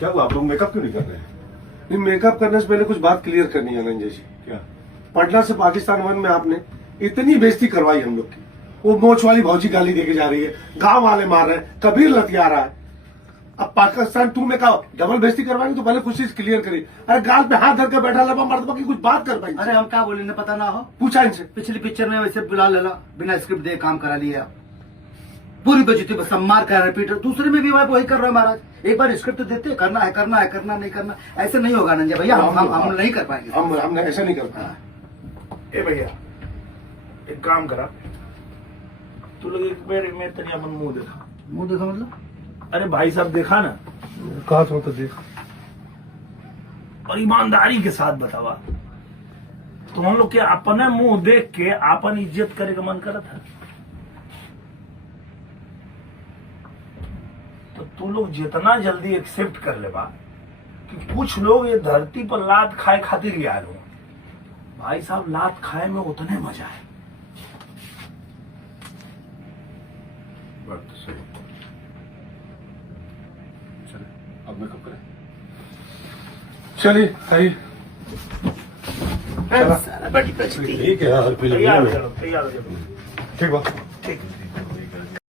क्या हुआ, आप लोग मेकअप क्यों नहीं कर रहे हैं? नहीं, मेकअप करने से पहले कुछ बात क्लियर करनी है रंजय जी। क्या? पटना से पाकिस्तान वन में आपने इतनी बेइज्जती करवाई हम लोग की। वो मोच वाली भौजी गाली देके जा रही है, गांव वाले मार रहे हैं, कबीर लतिया रहा है। अब पाकिस्तान 2 में का डबल बेइज्जती करवाएंगे तो पहले कुछ चीज क्लियर करिए। अरे गाल पे हाथ धर के बैठा लबा मर्दबा की कुछ बात कर पाएंगे? अरे हम क्या बोले, पता ना हो। पूछा इनसे। पिछली पिक्चर में वैसे बुला लेला, बिना स्क्रिप्ट दे काम करा लिया, पूरी बेइज्जती बस मार कर रिपीट। दूसरे में भी वही कर रहा है महाराज। एक बार स्क्रिप्ट तो देते, करना है करना है, करना नहीं करना, ऐसे नहीं होगा नंजा भैया। हम नहीं कर पाएंगे, हमने ऐसा नहीं कर पाया। ए भैया एक काम करा, तू लोग एक बार मैं तेरी अपन मुंह देखा। मुंह देखा मतलब? अरे भाई साहब देखा ना, कहा तो देख। और ईमानदारी के साथ बतावा, तो हम लोग के अपने मुंह देख के अपन इज्जत करे का मन करत है। तो तू लोग जितना जल्दी एक्सेप्ट कर लेबा कि कुछ लोग ये धरती पर लात खाए खातिर ही आए हो। भाई साहब लात खाए में उतने मजा है। बात तो सही। चले अब मेकअप करें। चलिए आइए। सारा बड़ी बेइज्जती। ठीक है यार, तैयार हो जाओ, तैयार हो जाओ। ठीक बात। ठीक।